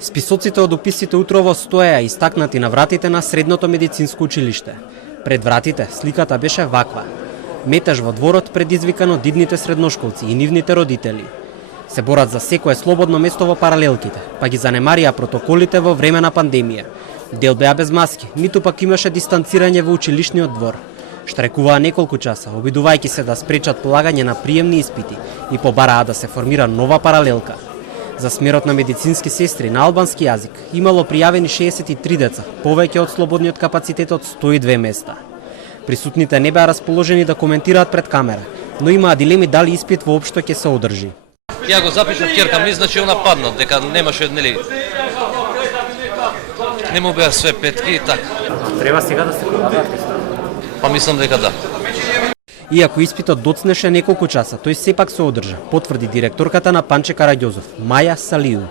Списоците од уписите утрово стоеа истакнати на вратите на средното медицинско училиште. Пред вратите сликата беше ваква. Метеж во дворот предизвикан од идните средношколци и нивните родители. Се борат за секое слободно место во паралелките, па ги занемарија протоколите во време на пандемија. Дел беа без маски, ниту пак имаше дистанцирање во училишниот двор. Штрекуваа неколку часа, обидувајќи се да спречат полагање на приемни испити и побараа да се формира нова паралелка. За смерот на медицински сестри на албански јазик имало пријавени 63 деца, повеќе од слободниот капацитет од 102 места. Присутните не беа расположени да коментираат пред камера, но имаа дилеми дали испит воопшто ќе се одржи. Ја го запишав ќерка ми, значи она падна, дека немаше, нели, не му беа све петки и така. Треба сега да се полагаат теста? Па мислам дека да. Иако испитот доцнеше неколку часа, тој сепак се одржа, потврди директорката на Панче Караѓозов, Маја Салиу.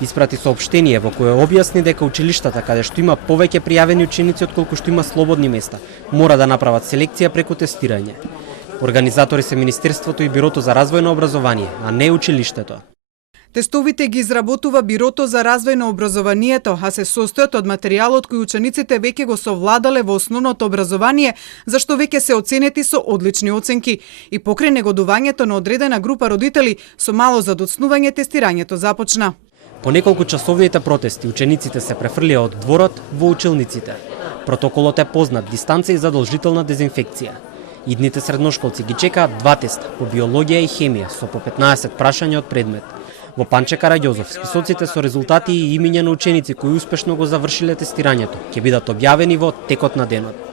Испрати соопштение во кое објасни дека училиштата каде што има повеќе пријавени ученици отколку што има слободни места, мора да направат селекција преку тестирање. Организатори се Министерството и Бирото за развој на образование, а не училиштето. Тестовите ги изработува Бирото за развој на образованието, а се состојат од материјалот кој учениците веќе го совладале во основното образование, зашто веќе се оценети со одлични оценки. И покрај негодувањето на одредена група родители, со мало задоцнување тестирањето започна. По неколку часовните протести, учениците се префрлија од дворот во училниците. Протоколот е познат, дистанца и задолжителна дезинфекција. Идните средношколци ги чекаат два теста по биологија и хемија со по 15 прашања од предмет. Во Панче Караѓозов списоците со резултати и имиња на ученици кои успешно го завршиле тестирањето ќе бидат објавени во текот на денот.